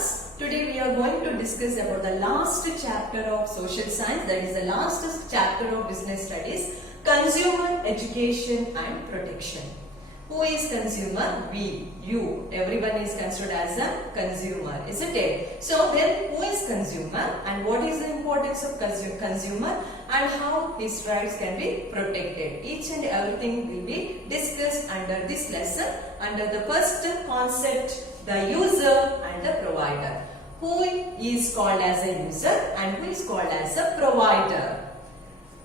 class. Today we are going to discuss about the last chapter of social science, that is the last chapter of business studies, consumer education and protection. Who is consumer? We, you, everyone is considered as a consumer, isn't it? So then who is consumer and what is the importance of consumer and how his rights can be protected? Each and everything will be discussed under this lesson under the first concept, the user and the provider. Who is called as a user and who is called as a provider?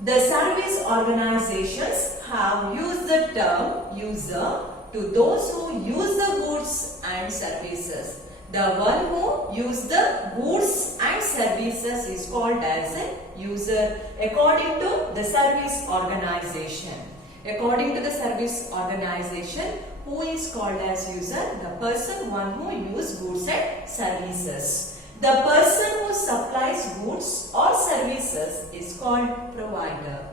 The service organizations have used the term user to those who use the goods and services. The one who uses the goods and services is called as a user according to the service organization. According to the service organization, who is called as user? The person one who uses goods and services. The person who supplies goods or services is called provider.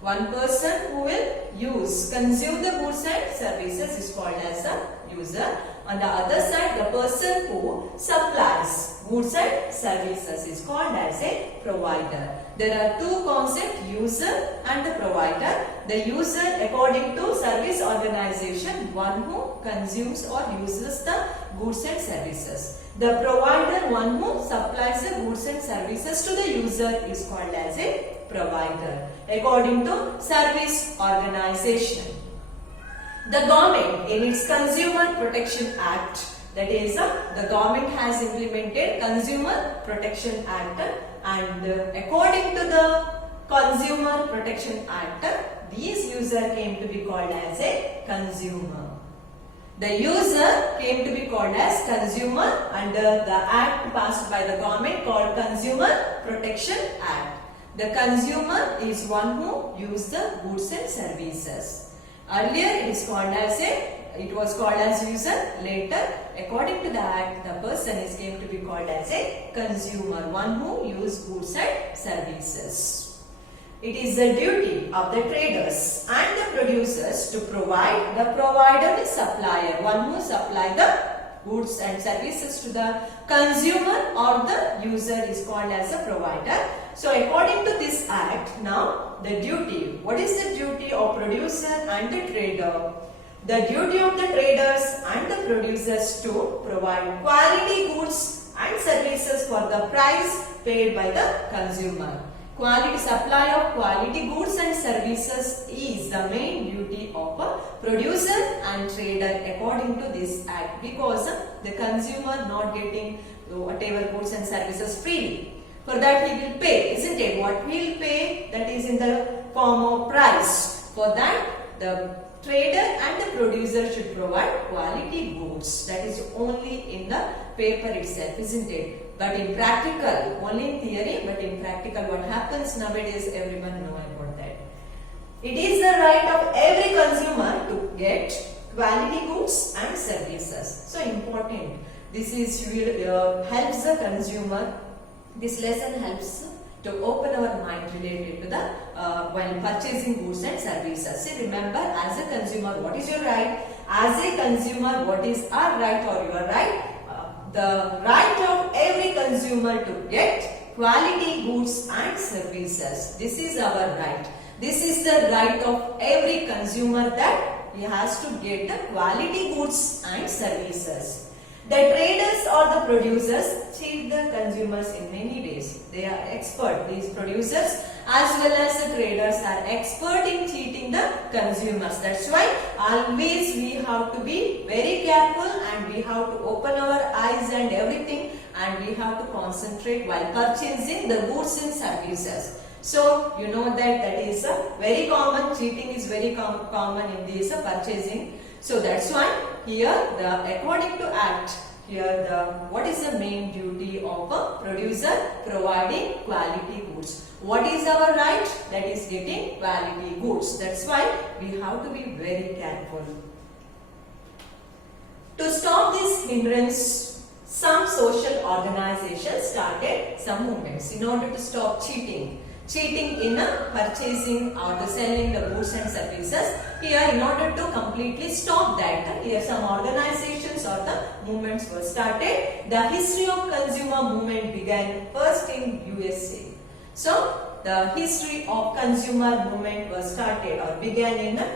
One person who will consume the goods and services is called as a user. On the other side, the person who supplies goods and services is called as a provider. There are two concepts, user and the provider. The user, according to service organization, one who consumes or uses the goods and services. The provider, one who supplies the goods and services to the user, is called as a provider, according to service organization. The government in its Consumer Protection Act, that is the government has implemented Consumer Protection Act, and according to the Consumer Protection Act, these user came to be called as a consumer. The user came to be called as consumer under the act passed by the government called Consumer Protection Act. The consumer is one who uses the goods and services. Earlier it was called as user. Later, according to the act, the person came to be called as a consumer, one who uses goods and services. It is the duty of the traders and the producers to provide. The provider is supplier, one who supply the goods and services to the consumer or the user is called as a provider. So according to this act, now the duty, what is the duty of producer and the trader? The duty of the traders and the producers to provide quality goods and services for the price paid by the consumer. Quality supply of quality goods and services is the main duty of a producer and trader according to this act, because the consumer not getting whatever goods and services freely. For that he will pay, isn't it? What he will pay, that is in the form of price. For that the trader and the producer should provide quality goods. That is only in the paper itself, isn't it? But in practical, only in theory, but in practical what happens nowadays, everyone knows about that. It is the right of every consumer to get quality goods and services. So important. This helps the consumer. This lesson helps to open our mind related to the while purchasing goods and services. See, remember, as a consumer, what is your right? As a consumer, what is our right or your right? The right of every consumer to get quality goods and services. This is our right. This is the right of every consumer, that he has to get the quality goods and services. The traders or the producers cheat the consumers in many ways. They are expert. These producers as well as the traders are expert in cheating the consumers. That's why always we have to be very careful and we have to open our eyes and everything, and we have to concentrate while purchasing the goods and services. So you know that is a very common, cheating is very common in this purchasing. So that's why here according to act, what is the main duty of a producer? Providing quality goods. What is our right? That is getting quality goods. That's why we have to be very careful. To stop this hindrance, some social organizations started some movements in order to stop cheating. cheating in purchasing or the selling the goods and services. Here, in order to completely stop that, here some organizations or the movements were started. The history of consumer movement began first in USA. So the history of consumer movement was started or began in the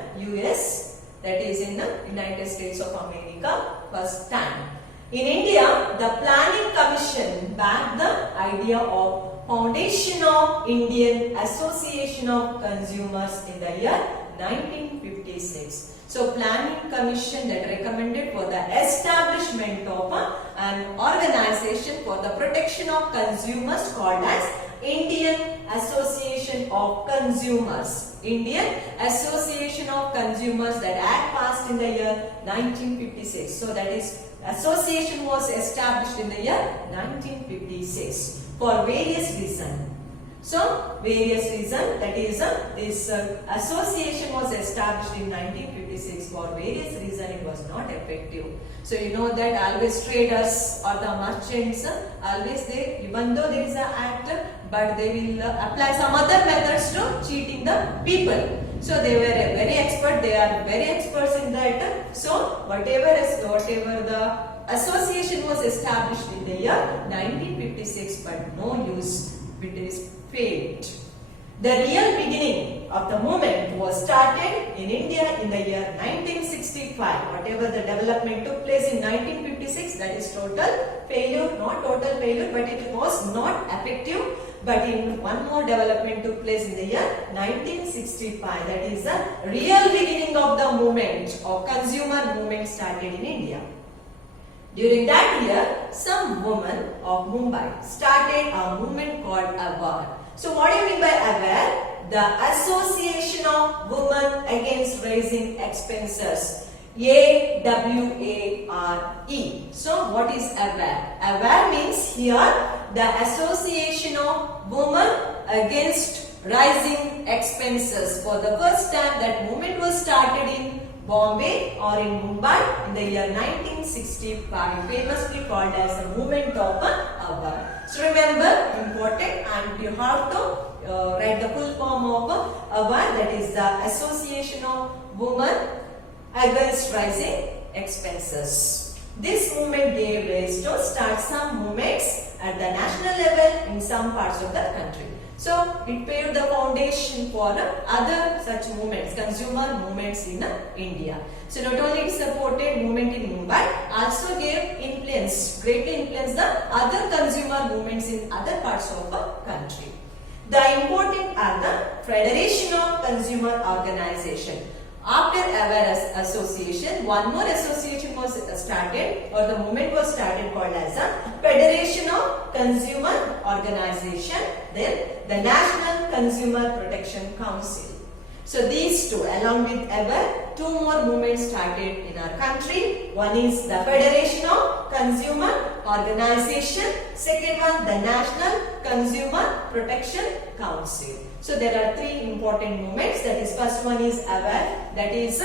US, that is in the United States of America first time. In India, the Planning Commission backed the idea of foundation of Indian Association of Consumers in the year 1956. So Planning Commission that recommended for the establishment of an organization for the protection of consumers called as Indian Association of Consumers. Indian Association of Consumers, that act passed in the year 1956. So that is, association was established in the year 1956 for various reasons. So various reasons, that is this association was established in 1956 for various reasons. It was not effective. So you know that always traders or the merchants always they, even though there is an act, but they will apply some other methods to cheating the people. So they were very expert. They are very experts in that. So whatever the association was established in the year 1956, but no use, it is failed. The real beginning of the movement was started in India in the year 1965. Whatever the development took place in 1956, that is total failure, not total failure, but it was not effective. But in one more development took place in the year 1965. That is the real beginning of the movement of consumer movement started in India. During that year, some women of Mumbai started a movement called AWARE. So what do you mean by AWARE? The Association of Women Against Raising Expenses. AWARE. So what is AWARE? AWARE means here the Association of Women Against Rising Expenses. For the first time that movement was started in Bombay or in Mumbai in the year 1965, famously called as the movement of AWARE. So remember, important, and you have to write the full form of AWARE, that is the Association of Women Against Rising Expenses. This movement gave rise to start some movements at the national level in some parts of the country. So it paved the foundation for other such movements, consumer movements in India. So not only it supported movement in Mumbai, also gave influence, greatly influenced the other consumer movements in other parts of the country. The important are the Federation of Consumer Organization. After AWARE Association, one more association was started, or the movement was started, called as a Federation of Consumer Organization, then the National Consumer Protection Council. So these two, along with AWARE, two more movements started in our country. One is the Federation of Consumer Organization, second one the National Consumer Protection Council. So there are three important movements. That is, first one is AWARE, that is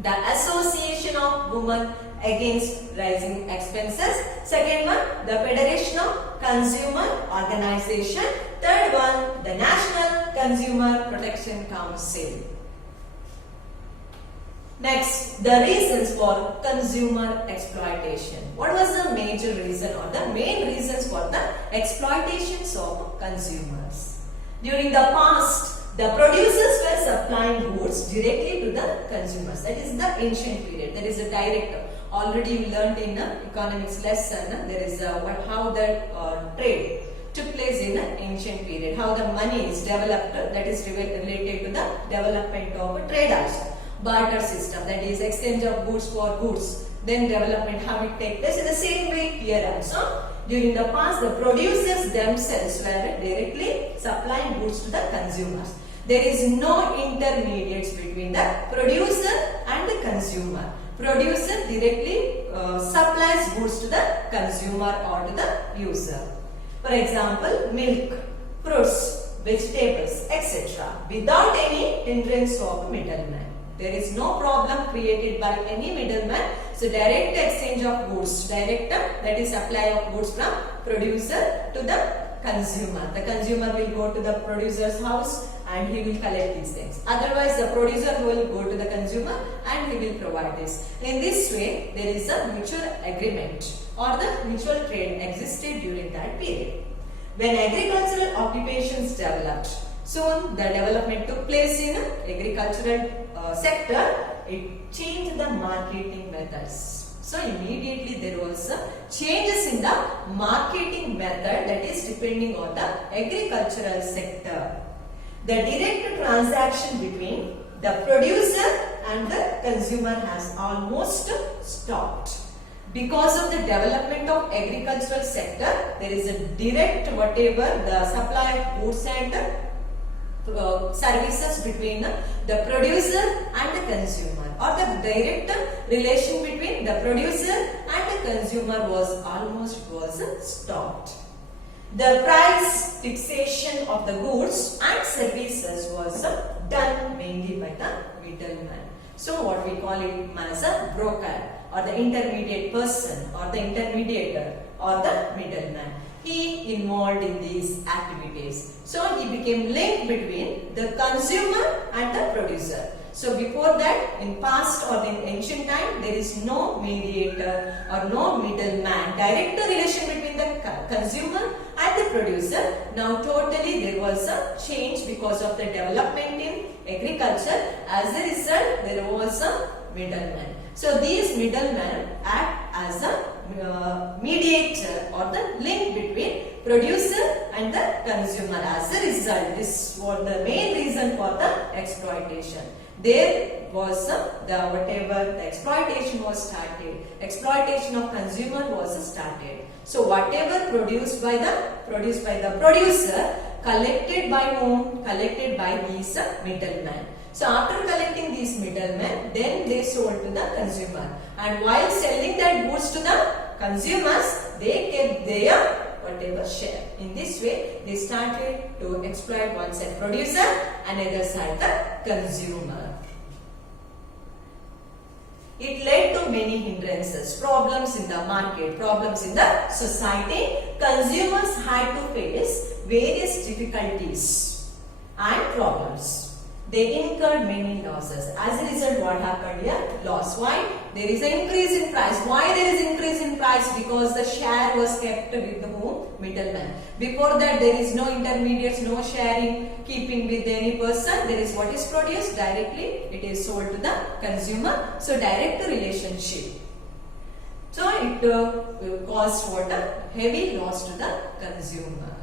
the Association of Women Against Rising Expenses. Second one, the Federation of Consumer Organization. Third one, the National Consumer Protection Council. Next, the reasons for consumer exploitation. What was the major reason or the main reasons for the exploitations of consumers? During the past, the producers were supplying goods directly to the consumers. That is the ancient period. There is a direct. Already we learned in economics lesson. There is how the trade took place in the ancient period. How the money is developed. That is related to the development of trade also. Barter system. That is exchange of goods for goods. Then development, how it takes place. In the same way here also. During the past, the producers themselves were directly supplying goods to the consumers. There is no intermediates between the producer and the consumer. Producer directly supplies goods to the consumer or to the user. For example, milk, fruits, vegetables, etc. without any hindrance of middleman. There is no problem created by any middleman. So direct exchange of goods, that is supply of goods from producer to the consumer. The consumer will go to the producer's house and he will collect these things. Otherwise, the producer will go to the consumer and he will provide this. In this way, there is a mutual agreement or the mutual trade existed during that period. When agricultural occupations developed, soon the development took place in agricultural sector, it changed the marketing methods. So immediately there was changes in the marketing method, that is depending on the agricultural sector. The direct transaction between the producer and the consumer has almost stopped. Because of the development of agricultural sector, there is a direct whatever the supply of goods and services between the producer and the consumer, or the direct relation between the producer and the consumer was stopped. The price fixation of the goods and services was done mainly by the middleman. So what we call it as a broker or the intermediate person or the intermediator or the middleman. He involved in these activities. So he became linked between the consumer and the producer. So before that, in past or in ancient time, there is no mediator or no middleman. Direct relation between the consumer and the producer. Now totally there was a change because of the development in agriculture. As a result, there was a middleman. So these middlemen act as a mediator or the link between producer and the consumer. As a result, this was the main reason for the exploitation. There was the exploitation was started. Exploitation of consumer was started. So whatever produced by the producer, collected by whom? Collected by these middlemen. So after collecting these middlemen, then they sold to the consumer. And while selling that goods to the consumers, they kept their whatever share. In this way, they started to exploit one side producer and other side the consumer. It led to many hindrances, problems in the market, problems in the society. Consumers had to face various difficulties and problems. They incurred many losses. As a result, what happened here? Loss. Why? There is an increase in price. Why there is increase in price? Because the share was kept with whom? Middleman. Before that, there is no intermediates, no sharing, keeping with any person. There is what is produced directly. It is sold to the consumer. So direct relationship. So it caused what? A heavy loss to the consumer.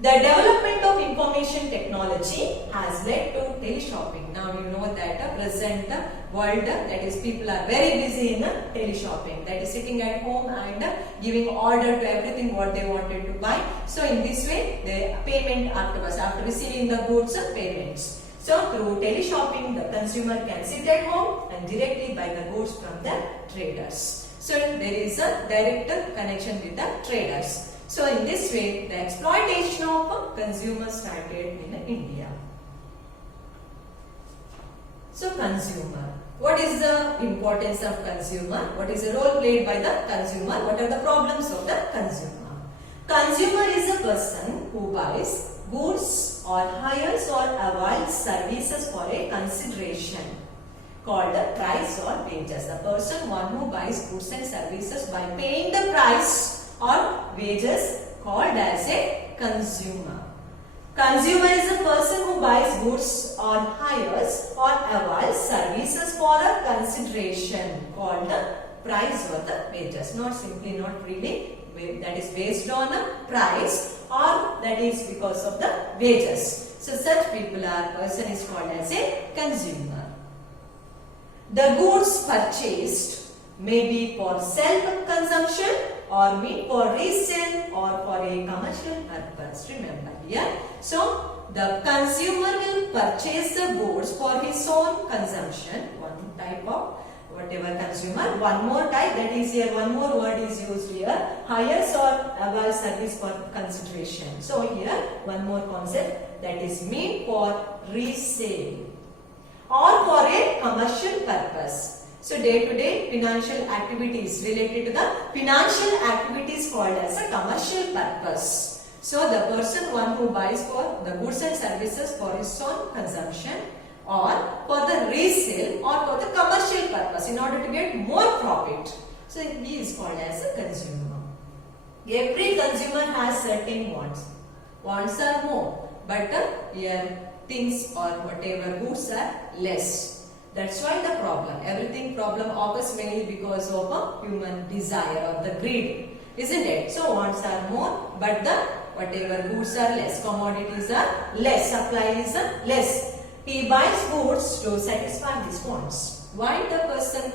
The development of information technology has led to teleshopping. Now you know that present world, that is people are very busy in teleshopping. That is sitting at home and giving order to everything what they wanted to buy. So in this way, the payment afterwards, after receiving the goods, payments. So through teleshopping, the consumer can sit at home and directly buy the goods from the traders. So there is a direct connection with the traders. So in this way, the exploitation of consumers started in India. So consumer. What is the importance of consumer? What is the role played by the consumer? What are the problems of the consumer? Consumer is a person who buys goods or hires or avails services for a consideration called the price or wages. The person one who buys goods and services by paying the price or wages called as a consumer. Consumer is a person who buys goods or hires or avails services for a consideration called the price or the wages. Not simply, not really, that is based on a price or that is because of the wages. So such person is called as a consumer. The goods purchased may be for self-consumption or mean for resale or for a commercial purpose. Remember here. So the consumer will purchase the goods for his own consumption. One type of whatever consumer. One more type, that is here, one more word is used here. Hires or avails service for consideration. So here one more concept, that is mean for resale or for a commercial purpose. So day-to-day financial activities related to the financial activities called as a commercial purpose. So the person one who buys for the goods and services for his own consumption or for the resale or for the commercial purpose in order to get more profit. So he is called as a consumer. Every consumer has certain wants. Wants are more, but here things or whatever goods are less. That's why the problem. Everything problem occurs mainly because of a human desire or the greed, isn't it? So wants are more, but the whatever goods are less, commodities are less, supply is less. He buys goods to satisfy his wants. Why the person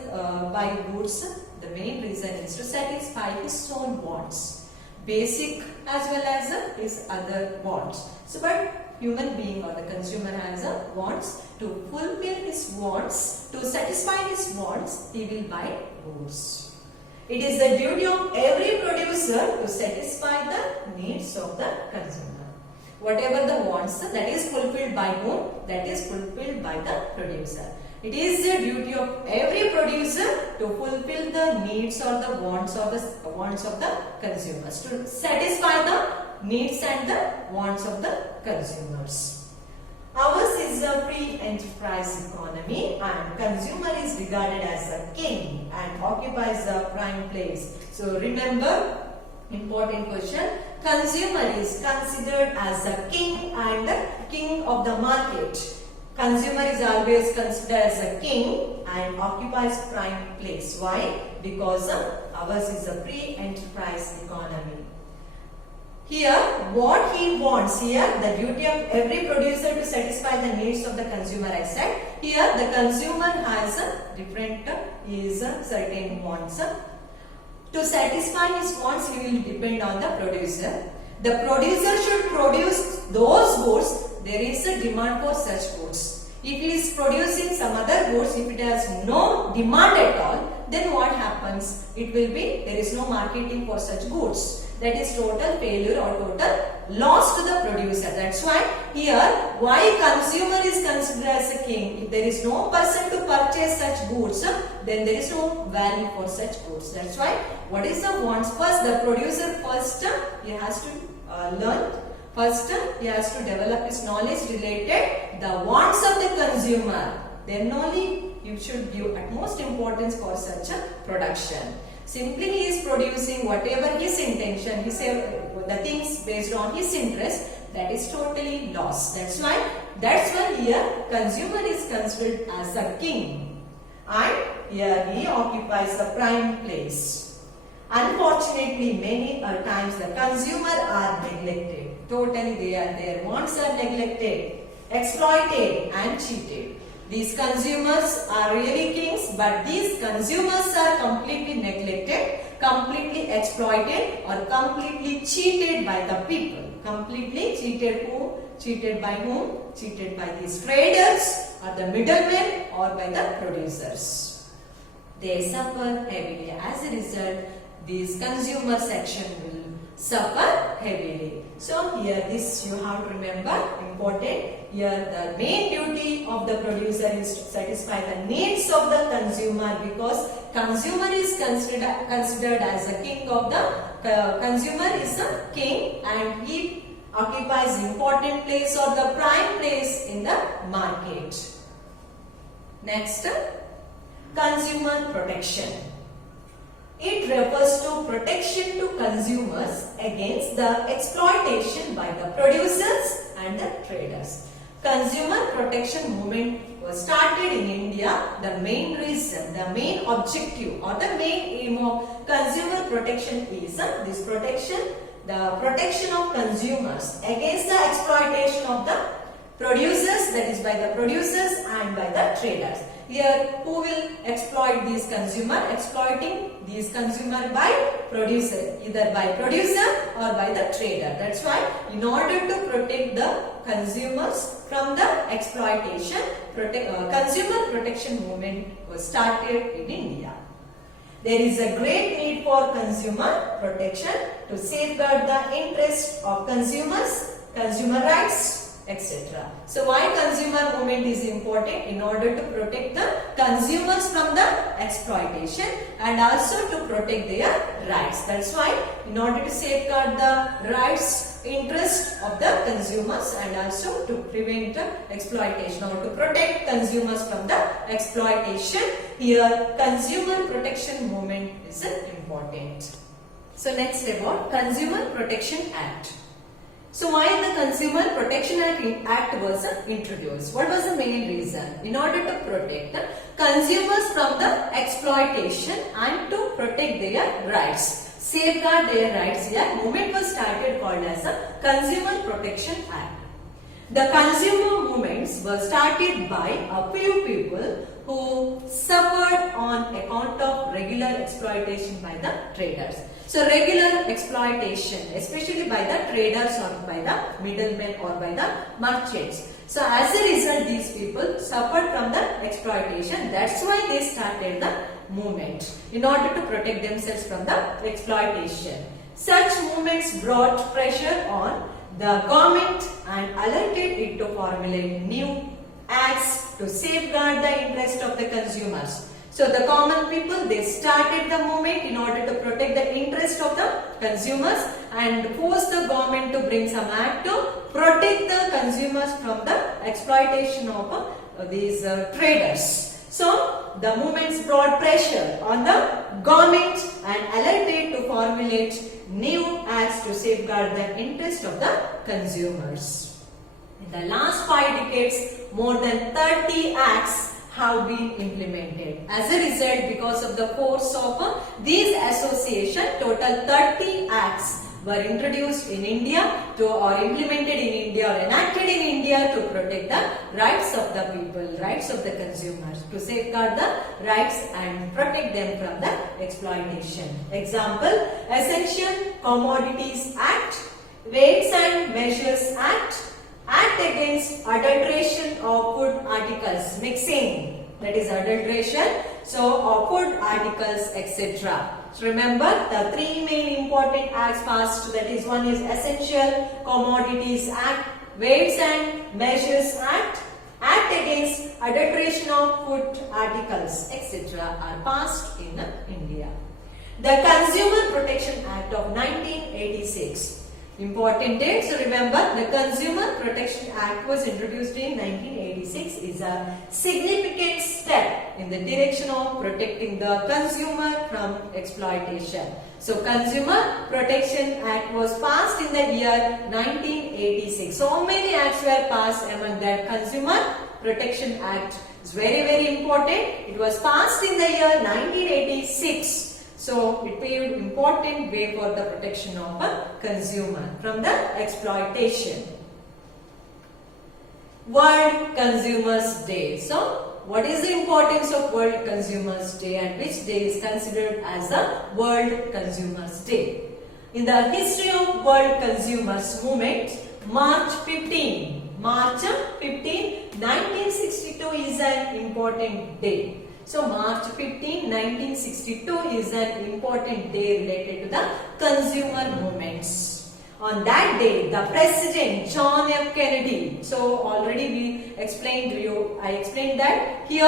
buy goods? The main reason is to satisfy his own wants, basic as well as his other wants. So, but human being or the consumer has wants. To fulfill his wants, to satisfy his wants, he will buy goods. It is the duty of every producer to satisfy the needs of the consumer. Whatever the wants, that is fulfilled by whom? That is fulfilled by the producer. It is the duty of every producer to fulfill the needs or the wants of the consumers, to satisfy the needs and the wants of the consumers. Ours is a free enterprise economy and consumer is regarded as a king and occupies a prime place. So remember, important question, consumer is considered as a king and the king of the market. Consumer is always considered as a king and occupies prime place. Why? Because ours is a free enterprise economy. Here, what he wants, here the duty of every producer to satisfy the needs of the consumer, I said. Here the consumer has different certain wants. To satisfy his wants, he will depend on the producer. The producer should produce those goods. There is a demand for such goods. If he is producing some other goods, if it has no demand at all, then what happens? It will be, there is no marketing for such goods. That is total failure or total loss to the producer. That's why here, why consumer is considered as a king? If there is no person to purchase such goods, then there is no value for such goods. That's why, what is the wants? First, the producer first, he has to learn. First, he has to develop his knowledge related the wants of the consumer. Then only you should give utmost importance for such a production. Simply he is producing whatever his intention, the things based on his interest, that is totally lost. That's why here consumer is considered as a king and here he occupies the prime place. Unfortunately, many times the consumer are neglected. Totally their wants are neglected, exploited and cheated. These consumers are really kings, but these consumers are completely neglected, completely exploited or completely cheated by the people. Completely cheated who? Cheated by whom? Cheated by these traders or the middlemen or by the producers. They suffer heavily. As a result, this consumer section will suffer heavily. So here this you have to remember, important. Here the main duty of the producer is to satisfy the needs of the consumer, because consumer is considered as a king of the consumer is a king and he occupies important place or the prime place in the market. Next, consumer protection. It refers to protection to consumers against the exploitation by the producers and the traders. Consumer protection movement was started in India. The main reason, the main objective or the main aim of consumer protection is this protection, the protection of consumers against the exploitation of the producers, that is by the producers and by the traders. Here, who will exploit these consumer? Exploiting these consumer by producer, either by producer or by the trader. That's why, in order to protect the consumers from the exploitation, consumer protection movement was started in India. There is a great need for consumer protection to safeguard the interests of consumers, consumer rights, etc. So why consumer movement is important? In order to protect the consumers from the exploitation and also to protect their rights. That's why in order to safeguard the rights, interest of the consumers and also to prevent the exploitation or to protect consumers from the exploitation, here consumer protection movement is important. So next about Consumer Protection Act. So why the Consumer Protection Act was introduced? What was the main reason? In order to protect the consumers from the exploitation and to protect their rights, safeguard their rights, here movement was started called as a Consumer Protection Act. The consumer movements were started by a few people who suffered on account of regular exploitation by the traders. So regular exploitation, especially by the traders or by the middlemen or by the merchants. So as a result, these people suffered from the exploitation. That's why they started the movement in order to protect themselves from the exploitation. Such movements brought pressure on the government and alerted it to formulate new acts to safeguard the interest of the consumers. So the common people, they started the movement in order to protect the interest of the consumers and forced the government to bring some act to protect the consumers from the exploitation of these traders. So the movements brought pressure on the government and alerted to formulate new acts to safeguard the interest of the consumers. In the last 5 decades, more than 30 acts have been implemented. As a result, because of the force of these association, total 30 acts were introduced in India or implemented in India or enacted in India to protect the rights of the people, rights of the consumers, to safeguard the rights and protect them from the exploitation. Example, Essential Commodities Act, Weights and Measures Act, Act Against Adulteration of Food Articles, Mixing, that is adulteration, so of food articles, etc. So remember the 3 main important acts passed, that is, one is Essential Commodities Act, Weights and Measures Act, Act Against Adulteration of Food Articles, etc. are passed in India. The Consumer Protection Act of 1986. Important date. So remember, the Consumer Protection Act was introduced in 1986. Is a significant step in the direction of protecting the consumer from exploitation. So Consumer Protection Act was passed in the year 1986. So many acts were passed, among that Consumer Protection Act is very important. It was passed in the year 1986. So it paved important way for the protection of a consumer from the exploitation. World Consumers Day. So what is the importance of World Consumers Day and which day is considered as the World Consumers Day? In the history of World Consumers Movement, March 15, 1962 is an important day. So March 15, 1962 is an important day related to the consumer movements. On that day, the President John F. Kennedy, so already I explained that here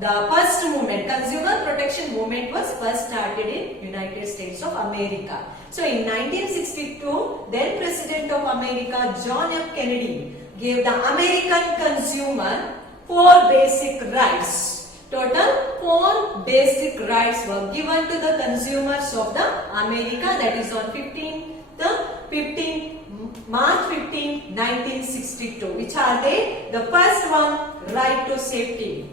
the first movement, consumer protection movement, was first started in United States of America. So in 1962, then President of America John F. Kennedy gave the American consumer 4 basic rights. Total 4 basic rights were given to the consumers of the America, that is on March 15, 1962. Which are they? The first one, right to safety,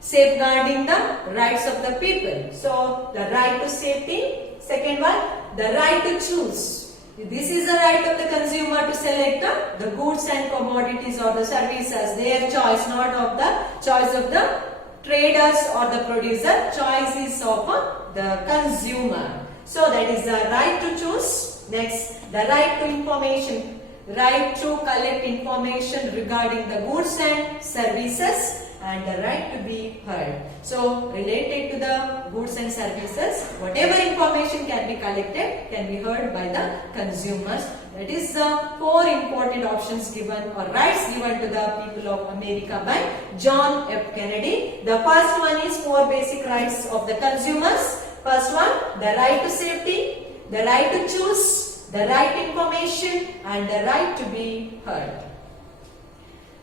safeguarding the rights of the people. So the right to safety. Second one, the right to choose. This is the right of the consumer to select the goods and commodities or the services, their choice, not of the choice of the traders or the producer. Choice is of the consumer. So that is the right to choose. Next, the right to information, right to collect information regarding the goods and services. and the right to be heard. So related to the goods and services, whatever information can be collected can be heard by the consumers. That is the 4 important options given or rights given to the people of America by John F. Kennedy. The first one is 4 basic rights of the consumers. First one, the right to safety, the right to choose, the right to information, and the right to be heard.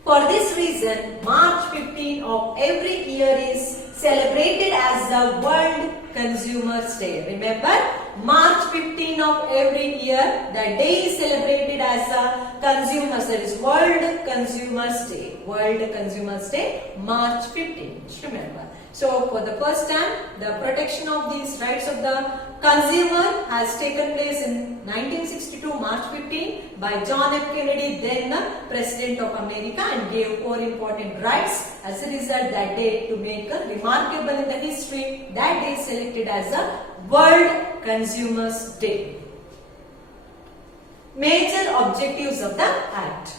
For this reason, March 15 of every year is celebrated as the World Consumers Day. Remember, March 15 of every year, the day is celebrated as a Consumers Day. That is World Consumers Day. World Consumers Day, March 15. Just remember. So, for the first time, the protection of these rights of the consumer has taken place in 1962, March 15, by John F. Kennedy, then the President of America, and gave 4 important rights. As a result, that day, to make a remarkable in the history, that day is selected as the World Consumers Day. Major objectives of the Act.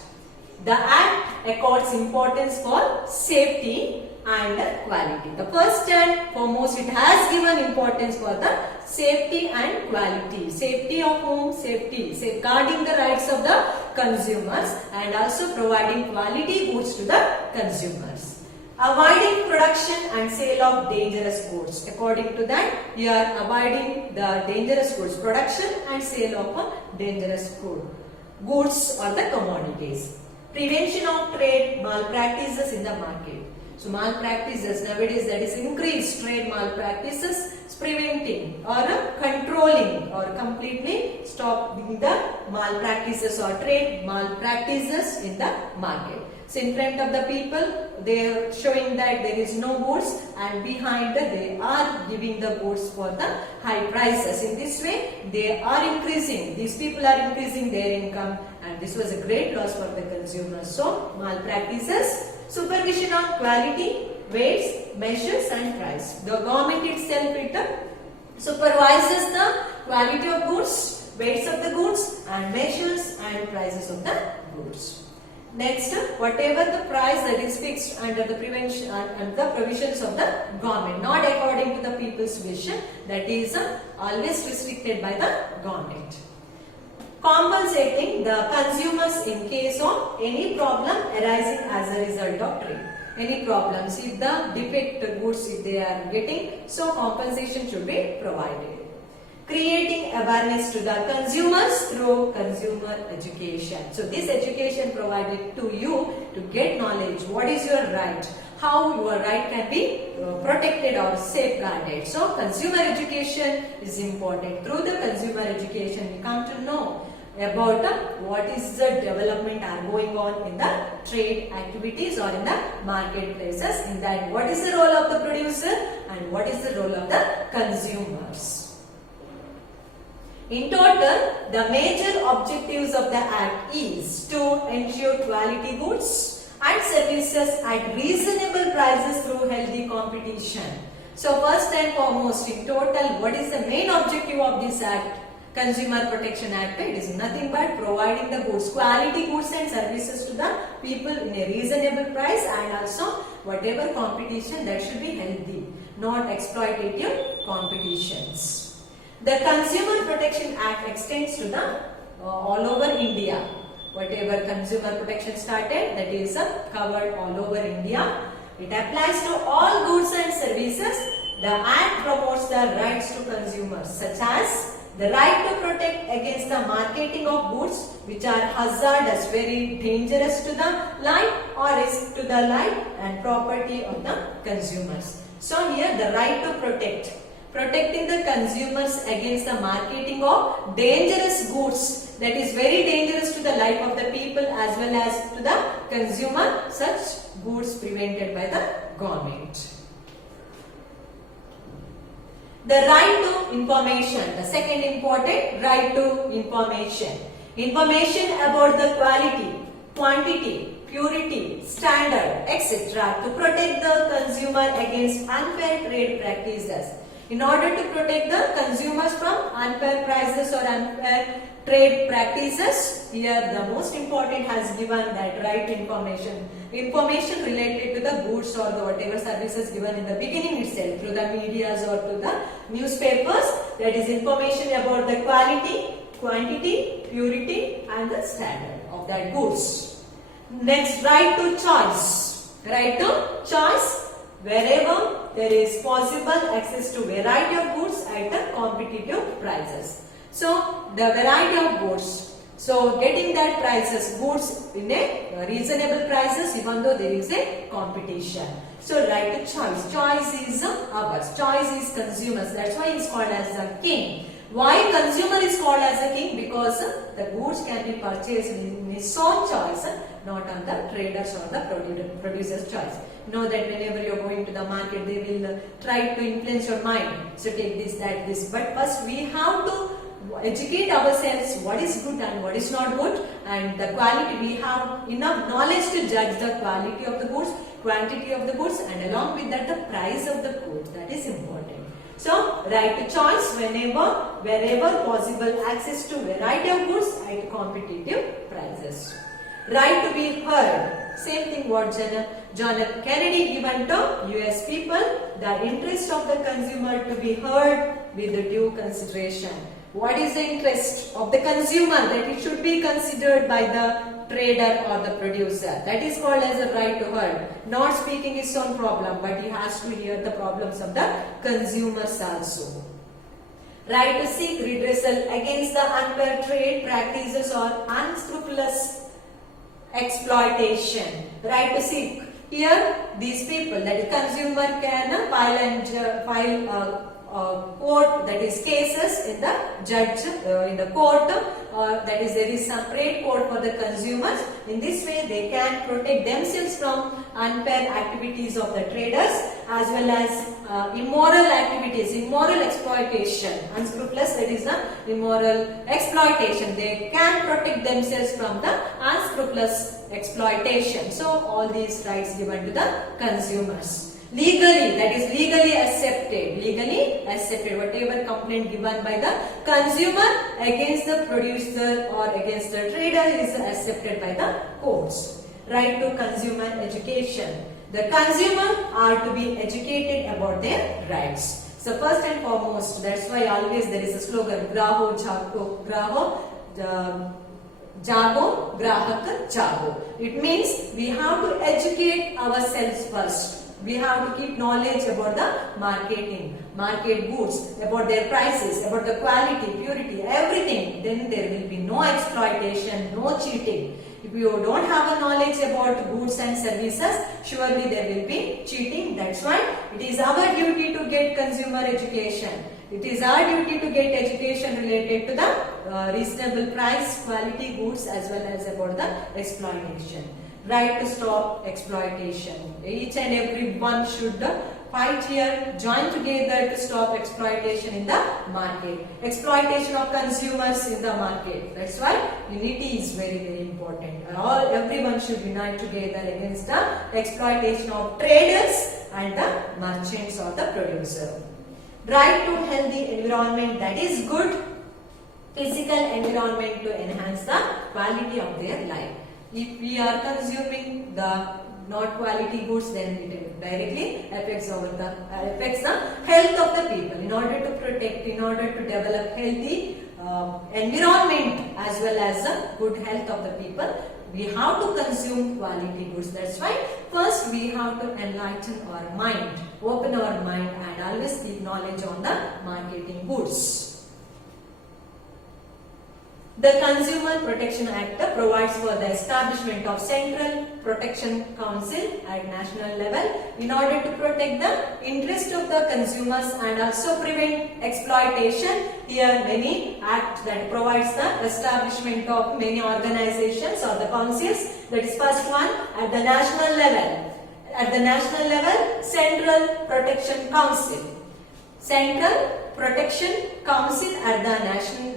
The Act accords importance for safety and quality. The first and foremost, it has given importance for the safety and quality. Safety of whom? Safety. Safeguarding the rights of the consumers and also providing quality goods to the consumers. Avoiding production and sale of dangerous goods. According to that, we are avoiding the dangerous goods, production and sale of dangerous goods or the commodities. Prevention of trade malpractices in the market. So malpractices nowadays, that is increased trade malpractices, is preventing or controlling or completely stopping the malpractices or trade malpractices in the market. So in front of the people, they are showing that there is no goods, and behind that they are giving the goods for the high prices. In this way, they are increasing, these people are increasing their income, and this was a great loss for the consumers. So malpractices. Supervision of quality, weights, measures and price. The government itself supervises the quality of goods, weights of the goods and measures and prices of the goods. Next, whatever the price that is fixed under the prevention and the provisions of the government, not according to the people's wish, that is always restricted by the government. Compensating the consumers in case of any problem arising as a result of trade. Any problems, if the defect goods, if they are getting, so compensation should be provided. Creating awareness to the consumers through consumer education. So this education provided to you to get knowledge. What is your right? How your right can be protected or safeguarded. So consumer education is important. Through the consumer education, we come to know about what is the development are going on in the trade activities or in the marketplaces. In that, what is the role of the producer and what is the role of the consumers. In total, the major objectives of the Act is to ensure quality goods and services at reasonable prices through healthy competition. So first and foremost, in total, what is the main objective of this Act? Consumer Protection Act, it is nothing but providing the goods, quality goods and services to the people in a reasonable price, and also whatever competition that should be healthy, not exploitative competitions. The Consumer Protection Act extends to the all over India. Whatever consumer protection started, that is covered all over India. It applies to all goods and services. The Act promotes the rights to consumers, such as the right to protect against the marketing of goods which are hazardous, very dangerous to the life or risk to the life and property of the consumers. So here the right to protect. Protecting the consumers against the marketing of dangerous goods, that is very dangerous to the life of the people as well as to the consumer, such goods prevented by the government. The right to information, the second important, right to information. Information about the quality, quantity, purity, standard, etc. to protect the consumer against unfair trade practices. In order to protect the consumers from unfair prices or unfair trade practices, here the most important has given that right information. Information related to the goods or the whatever services given in the beginning itself through the medias or through the newspapers. That is information about the quality, quantity, purity and the standard of that goods. Next, right to choice. Right to choice. Wherever there is possible access to variety of goods at the competitive prices. So the variety of goods. So getting that prices, goods in a reasonable prices even though there is a competition. So right to choice. Choice is ours. Choice is consumers. That's why it's called as the king. Why consumer is called as a king? Because the goods can be purchased in his own choice, not on the traders or the producer's choice. Know that whenever you are going to the market, they will try to influence your mind. So take this, that, this. But first we have to educate ourselves what is good and what is not good, and the quality. We have enough knowledge to judge the quality of the goods, quantity of the goods, and along with that the price of the goods. That is important. So, right to choice wherever possible access to variety of goods at competitive prices. Right to be heard. Same thing what John F. Kennedy given to US people. The interest of the consumer to be heard with the due consideration. What is the interest of the consumer? That it should be considered by the trader or the producer. That is called as a right to heard. Not speaking his own problem, but he has to hear the problems of the consumers also. Right to seek redressal against the unfair trade practices or unscrupulous exploitation. Right to seek. Here, these people, that is consumer, can file court, that is cases in the judge in the court, that is there is separate court for the consumers. In this way they can protect themselves from unfair activities of the traders as well as immoral activities, immoral exploitation. Unscrupulous, that is the immoral exploitation. They can protect themselves from the unscrupulous exploitation. So all these rights given to the consumers. Legally, that is legally accepted, whatever complaint given by the consumer against the producer or against the trader is accepted by the courts. Right to consumer education. The consumer are to be educated about their rights. So first and foremost, that's why always there is a slogan, Graho Jago, Grahak Jago. It means we have to educate ourselves first. We have to keep knowledge about the market goods, about their prices, about the quality, purity, everything. Then there will be no exploitation, no cheating. If you don't have a knowledge about goods and services, surely there will be cheating. That's why it is our duty to get consumer education. It is our duty to get education related to the reasonable price, quality goods as well as about the exploitation. Right to stop exploitation. Each and every one should fight here, join together to stop exploitation in the market. Exploitation of consumers in the market. That's why unity is very, very important. Everyone should unite together against the exploitation of traders and the merchants or the producer. Right to healthy environment, that is good physical environment to enhance the quality of their life. If we are consuming the not quality goods, then it directly affects the health of the people. In order to protect, in order to develop healthy environment as well as the good health of the people, we have to consume quality goods. That's why first we have to enlighten our mind, open our mind and always seek knowledge on the marketing goods. The Consumer Protection Act provides for the establishment of Central Protection Council at national level in order to protect the interest of the consumers and also prevent exploitation. Here many acts that provides the establishment of many organizations or the councils. That is first one at the national level. At the national level, Central Protection Council. Central Protection Council at the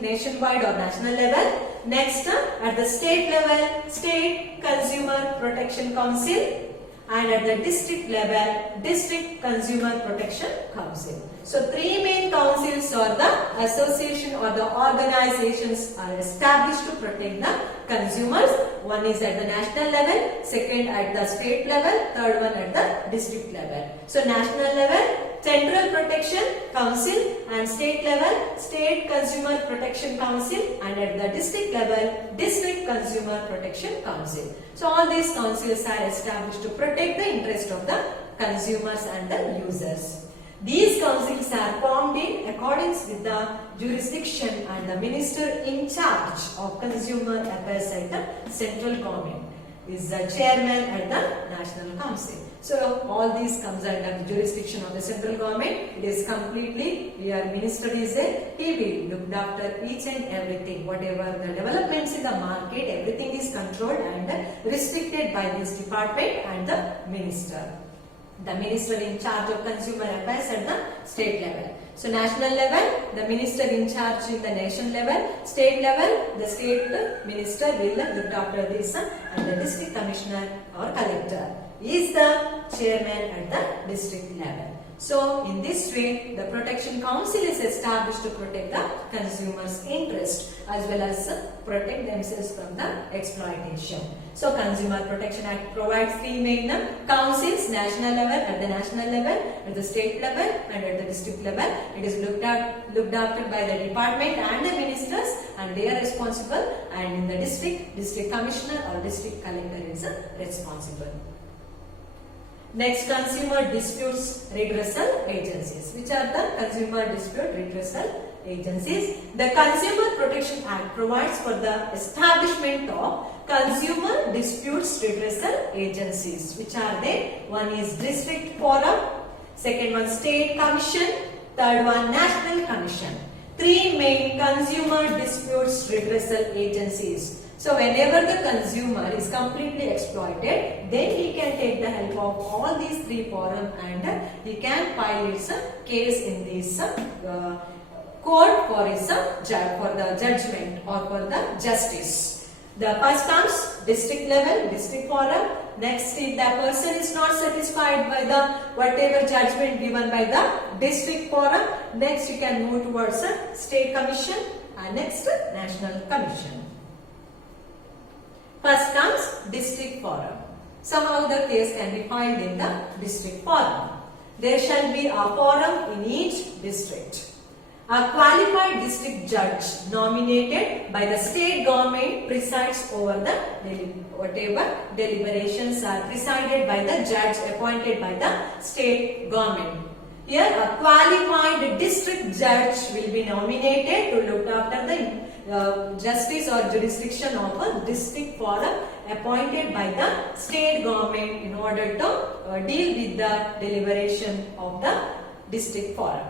nationwide or national level. Next, at the state level, State Consumer Protection Council, and at the district level, District Consumer Protection Council. So three main councils or the association or the organizations are established to protect the consumers. One is at the national level, second at the state level, third one at the district level. So national level, Central Protection Council, and state level, State Consumer Protection Council, and at the district level, District Consumer Protection Council. So all these councils are established to protect the interest of the consumers and the users. These councils are formed in accordance with the jurisdiction and the minister in charge of consumer affairs at the central government is the chairman at the national council. So all these comes under the jurisdiction of the central government. It is completely, your minister is there, he will look after each and everything, whatever the developments in the market, everything is controlled and restricted by this department and the minister. The minister in charge of consumer affairs at the state level. So national level, the minister in charge in the nation level, state level, the state minister will look after this, and the district commissioner or collector is the chairman at the district level. So in this way, the Protection Council is established to protect the consumers' interest as well as protect themselves from the exploitation. So Consumer Protection Act provides three main councils: national level, at the national level, at the state level, and at the district level. It is looked after by the department and the ministers, and they are responsible. And in the district commissioner or district collector is responsible. Next, Consumer Disputes Redressal Agencies. Which are the Consumer Dispute Redressal Agencies? The Consumer Protection Act provides for the establishment of Consumer Disputes Redressal Agencies. Which are they? One is District Forum, second one State Commission, third one National Commission. Three main Consumer Disputes Redressal Agencies. So whenever the consumer is completely exploited, then he can take the help of all these three forums and he can file his case in this court for his for the judgment or for the justice. The first comes district level, district forum. Next, if the person is not satisfied by the whatever judgment given by the district forum, next you can move towards a state commission and next national commission. First comes district forum. Somehow the case can be filed in the district forum. There shall be a forum in each district. A qualified district judge nominated by the state government presides over the whatever deliberations are presided by the judge appointed by the state government. Here a qualified district judge will be nominated to look after the justice or jurisdiction of a district forum appointed by the state government in order to deal with the deliberation of the district forum.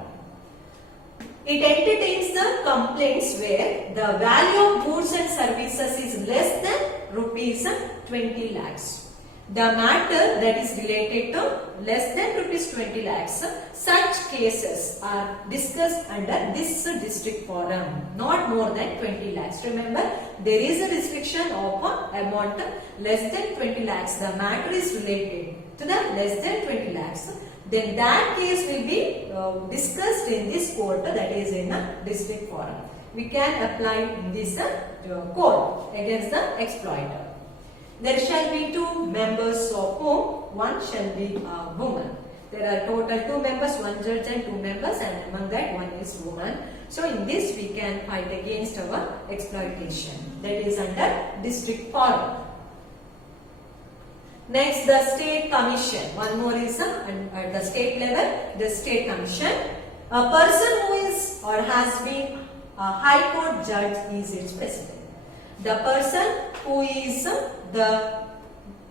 It entertains the complaints where the value of goods and services is less than rupees 20 lakhs. The matter that is related to less than rupees 20 lakhs, such cases are discussed under this district forum, not more than 20 lakhs. Remember, there is a restriction of amount less than 20 lakhs. The matter is related to the less than 20 lakhs. Then that case will be discussed in this court, that is in a district forum. We can apply in this court against the exploiter. There shall be two members of whom one shall be a woman. There are total two members, one judge and two members, and among that one is woman. So in this we can fight against our exploitation. That is under district forum. Next, the state commission. One more is at the state level, the state commission. A person who is or has been a high court judge is its president. The person who is the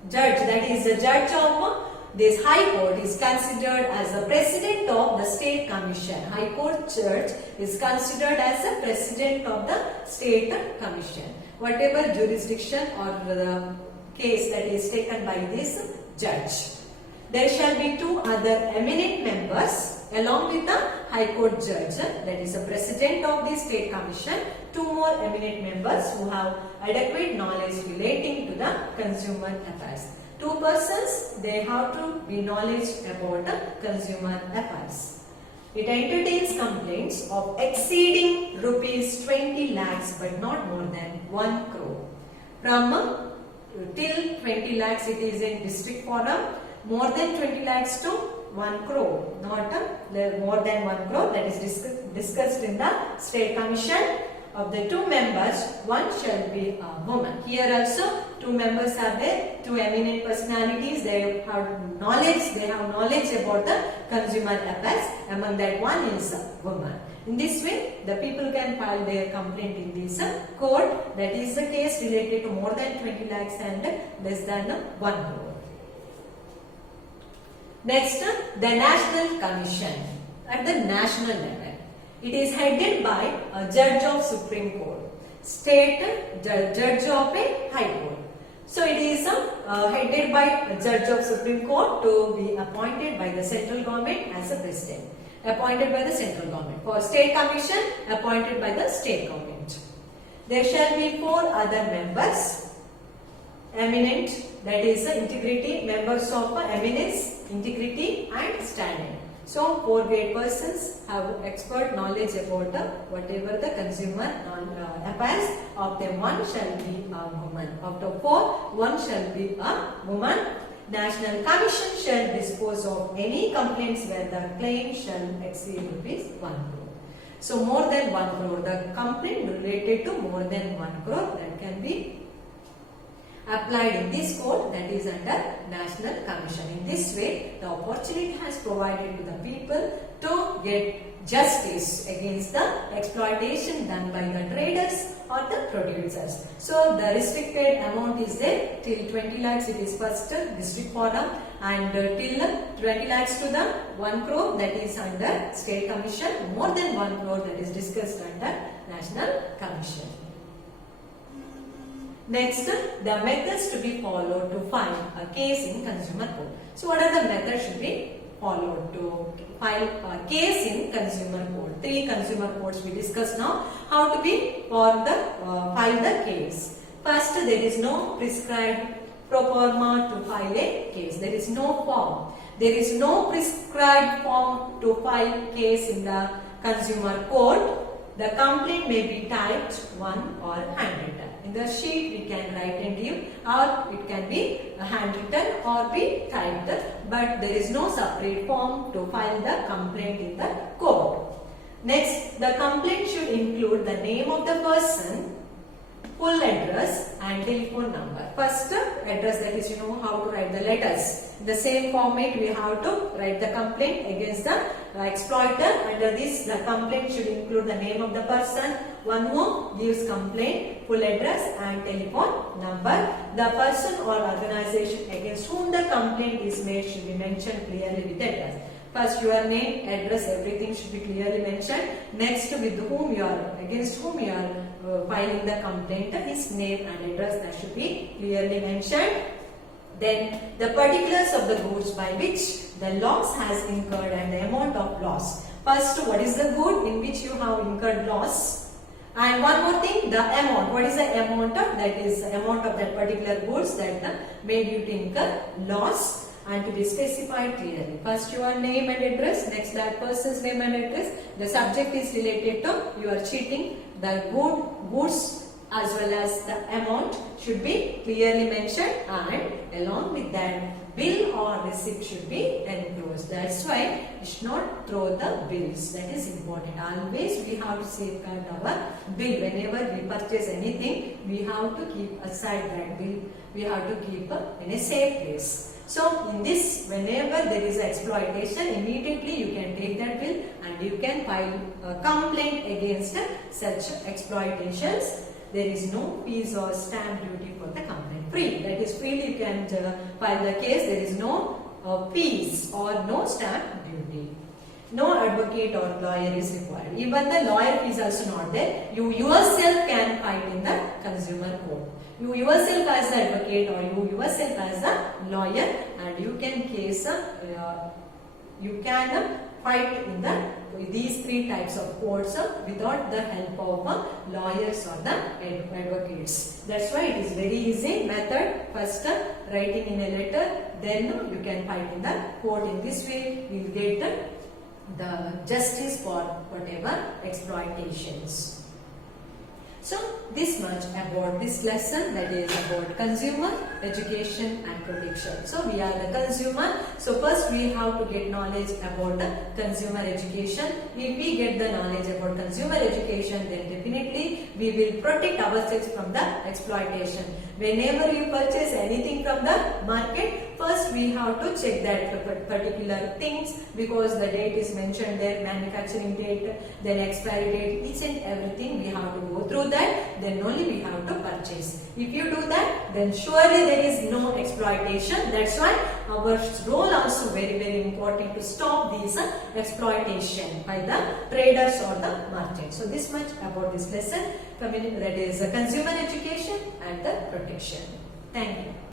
judge, that is the judge of this high court, is considered as the president of the state commission. High court judge is considered as the president of the state commission. Whatever jurisdiction or the case that is taken by this judge. There shall be two other eminent members along with the High Court judge, that is the president of the state commission, two more eminent members who have adequate knowledge relating to the consumer affairs. Two persons, they have to be knowledge about the consumer affairs. It entertains complaints of exceeding rupees 20 lakhs but not more than 1 crore. From till 20 lakhs it is in district forum, more than 20 lakhs to 1 crore, not more than 1 crore, that is discussed in the State Commission. Of the 2 members, one shall be a woman. Here also 2 members are there, 2 eminent personalities. They have knowledge about the consumer affairs. Among that, one is a woman. In this way, the people can file their complaint in this court. That is the case related to more than 20 lakhs and less than 1 crore. Next, the National Commission at the national level. It is headed by a judge of Supreme Court, state judge of a High Court. So it is headed by a judge of Supreme Court to be appointed by the central government as a president. Appointed by the central government. For State Commission, appointed by the state government. There shall be 4 other members, eminent, that is integrity, members of eminence, integrity and standing. So 4 great persons have expert knowledge about whatever the consumer affairs. Of them, 1 shall be a woman. Out of 4, 1 shall be a woman. National Commission shall dispose of any complaints where the claim shall exceed rupees 1 crore. So more than 1 crore, the complaint related to more than 1 crore, that can be applied in this court, that is under National Commission. In this way, the opportunity has provided to the people to get justice against the exploitation done by the traders or the producers. So the restricted amount is there till 20 lakhs, it is first district forum, and till 20 lakhs to the 1 crore, that is under State Commission. More than 1 crore, that is discussed under National Commission. Next, the methods to be followed to file a case in consumer court. So what are the methods should be followed to file a case in consumer court? 3 consumer courts we discuss now. How to be for the file the case. First, there is no prescribed pro forma to file a case. There is no form. There is no prescribed form to file case in the consumer court. The complaint may be typed, 1 or handwritten. In the sheet we can write and give, or it can be handwritten or be typed, but there is no separate form to file the complaint in the court. Next, the complaint should include the name of the person, full address and telephone number. First, address, that is, you know how to write the letters. In the same format we have to write the complaint against the exploiter. Under this, the complaint should include the name of the person, one who gives complaint, full address and telephone number. The person or organization against whom the complaint is made should be mentioned clearly with address. First, your name, address, everything should be clearly mentioned. Next, with whom you are, against whom you are filing the complaint, his name and address, that should be clearly mentioned. Then, the particulars of the goods by which the loss has incurred and the amount of loss. First, what is the good in which you have incurred loss? And one more thing, the amount. What is the amount of? That is the amount of that particular goods that made you to incur loss, and to be specified clearly. First, your name and address. Next, that person's name and address. The subject is related to you are cheating. The goods as well as the amount should be clearly mentioned, and along with that, bill or receipt should be enclosed. That's why you should not throw the bills. That is important. Always we have to safeguard our bill. Whenever we purchase anything, we have to keep aside that bill. We have to keep in a safe place. So in this, whenever there is exploitation, immediately you can take that bill and you can file a complaint against such exploitations. There is no fees or stamp duty for the complaint. Free, that is freely you can file the case. There is no fees or no stamp duty. No advocate or lawyer is required. Even the lawyer fees also not there. You yourself can fight in the consumer court. You yourself as the advocate or you yourself as the lawyer, and you can case, you can fight in these 3 types of courts without the help of lawyers or the advocates. That's why it is very easy method. First, writing in a letter, then you can fight in the court. In this way, we will get the justice for whatever exploitations. So this much about this lesson, that is about consumer education and protection. So we are the consumer. So first we have to get knowledge about the consumer education. If we get the knowledge about consumer education, then definitely we will protect ourselves from the exploitation. Whenever you purchase anything from the market, first we have to check that particular things, because the date is mentioned there, manufacturing date, then expiry date, each and everything we have to go through that, then only we have to purchase. If you do that, then surely there is no exploitation. That's why our role also very important to stop these exploitation by the traders or the merchants. So this much about this lesson, that is consumer education and the protection. Thank you.